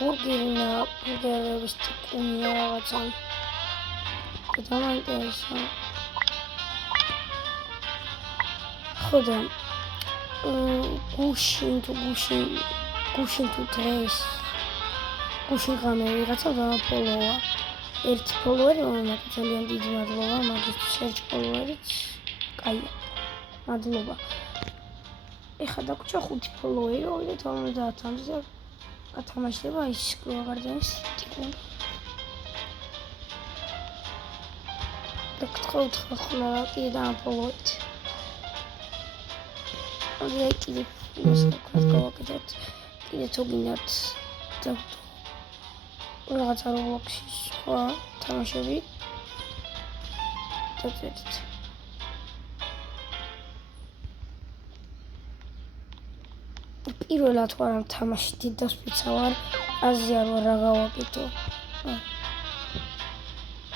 ბურგერების ტიპია რაღაცა. და მაინტერესა. ხოდა გუშინ თუ დღეს გუშინ ღამე ვიღაცა დამაფოლოვა. ერთი ფოლოვერი, რომელმაც ძალიან დიდი მადლობა, მაგისთვის ერთ ფოლოვერიც. კაია. მადლობა. ეხლა დაგვრჩა 5 ფოლოვერი, 50-ამდე და ათამაშდება ის გარდენის ტიპი. და გთხოვთ კიდე დამაფოლოვეთ. აი კიდე იმას გავაკეთოთ. კიდე თუ გინდათ რაღაცა Roblox-ის სხვა თამაშები დაწერთ. პირველად ვარ ამ თამაში დიდასპიცა ვარ, აზიარ ვარ რა გავაკეთო.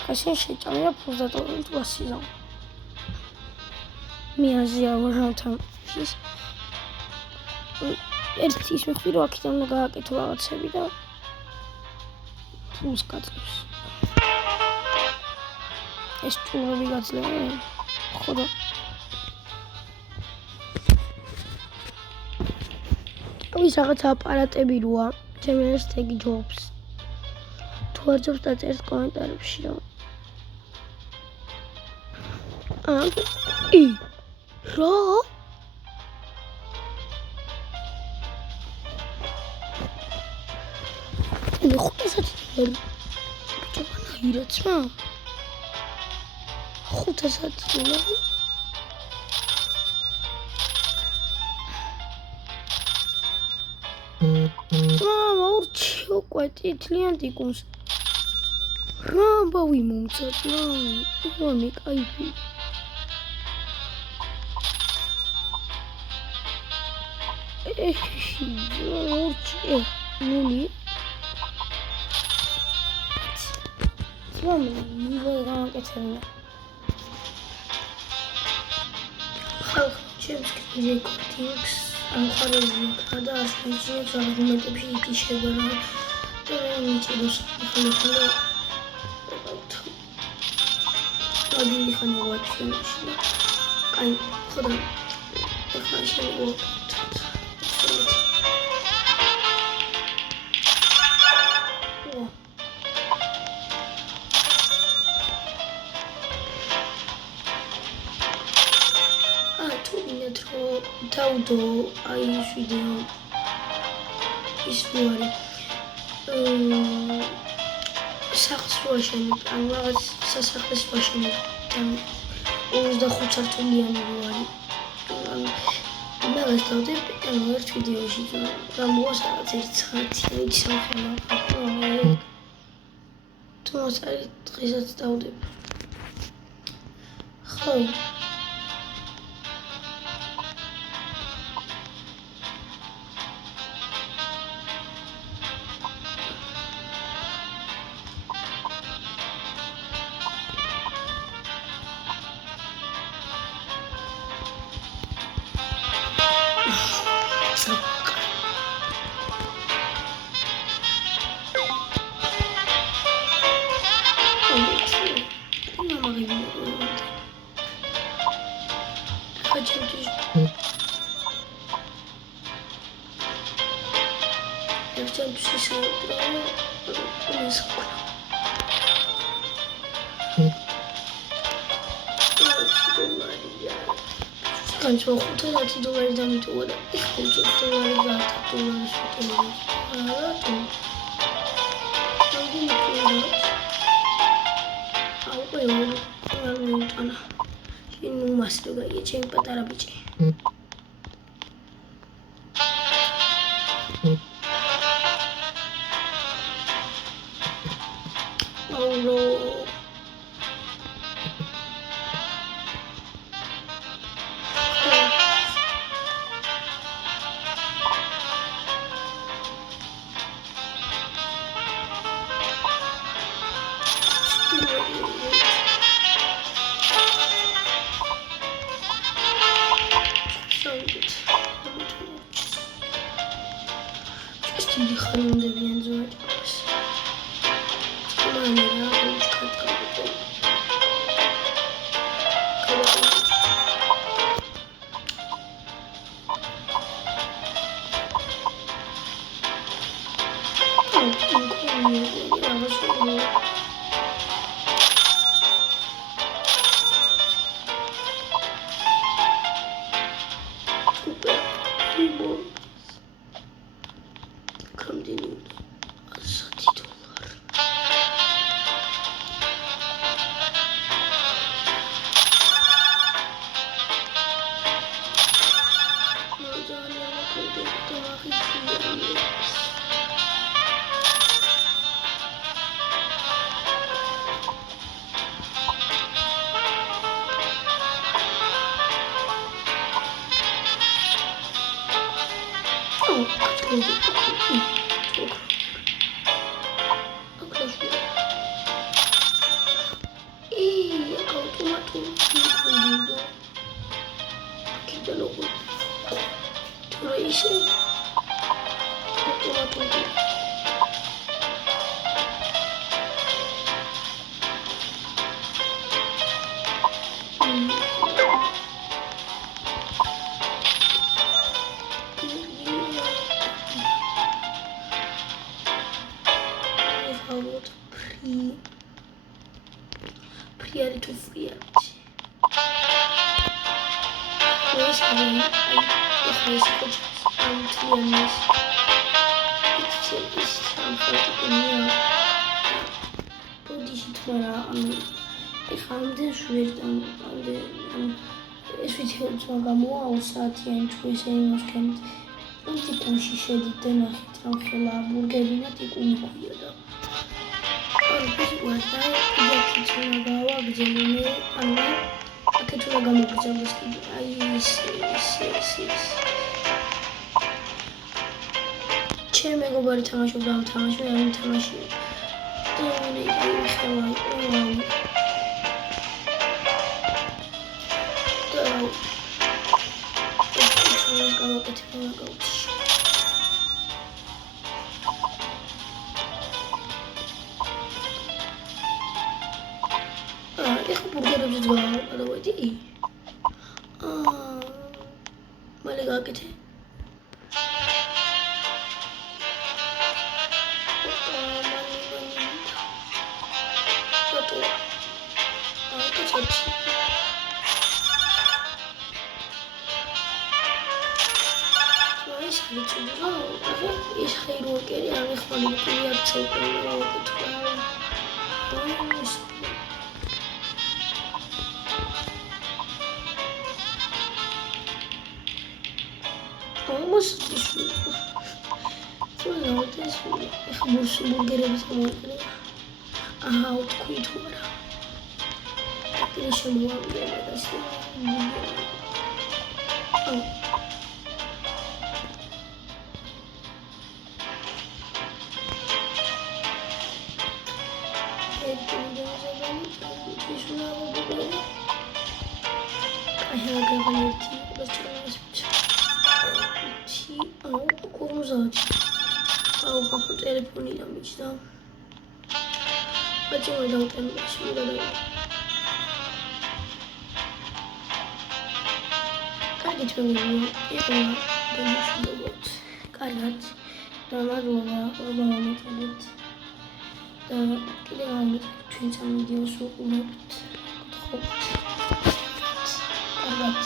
ხაშენ შეჭამია ფულს დატოვე თუ ასიზავ. მე აზიარ ვარ ამ თამაშის. ერთი ის მიხდი რომ აქედან უნდა გააკეთო რაღაცები და ფულს გაძლევს. ეს ჭურები გაძლევენ. ხოდა ის რაღაც აპარატები როა, ჩემი ეს თეგი ჯობს. თუ არ ჯობს დაწერთ კომენტარებში რომ რა? მე $500 ბიჭო განაირაცა? $500 მაურჩიო კვეთი თლიან ტიკუნს რა ამბავი მომწად რა მე кайფი მაურჩიო ნული მე გავაკეთებინა ხალხ ჩემს რეკორდინგს ამხარებია და ასმეჭიებს არგუმენტებში იკიშება რა და მიჭიროს ხოლმე ადი ხანო ვაჩინში აი ხოდა ახლა შეიძლება თავდო აი ეს ვიდეო ის ვარი სახს ვაშენებ ან რაღაც სასახლეს ვაშენებ და 25 სართულიანი ვარი მაგას დავდებ ანუ ერთ ვიდეოში გამოვას რაღაც 1 საათი ის ახლა თუ მოსარი დღესაც დავდებ ხო განსვა $500 დამიტოვა და $500 $1000 რატო? აუყე არ მიუტანა. შენ უმასტო გაია ჩემი პატარა ბიჭი. Free to free. Where's the ჩემ მეგობარი თამაშობდა ამ თამაშს, მე ამ თამაში. ეხა ბურგერებს დავადი. მალე გააკეთე. ის ხეირუაკერი არ ეხმარებული აქცენტები ბურგერების მოიყრია. თქვი თუ არა. აკრე შემოვავლენა და ტელეფონი დამიჭდა. ბაჭიმო დავტემში გადავიდა. კარგი ჩვენია. იყო დამშვიდობოთ. კარგად. დამადლობა მოგწოდეთ. და კიდევ ამ ჩვენ სამ ვიდეოს უყურებთ. გთხოვთ. კარგად.